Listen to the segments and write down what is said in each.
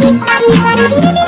Thank you.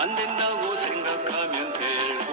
안 된다고 생각하면 될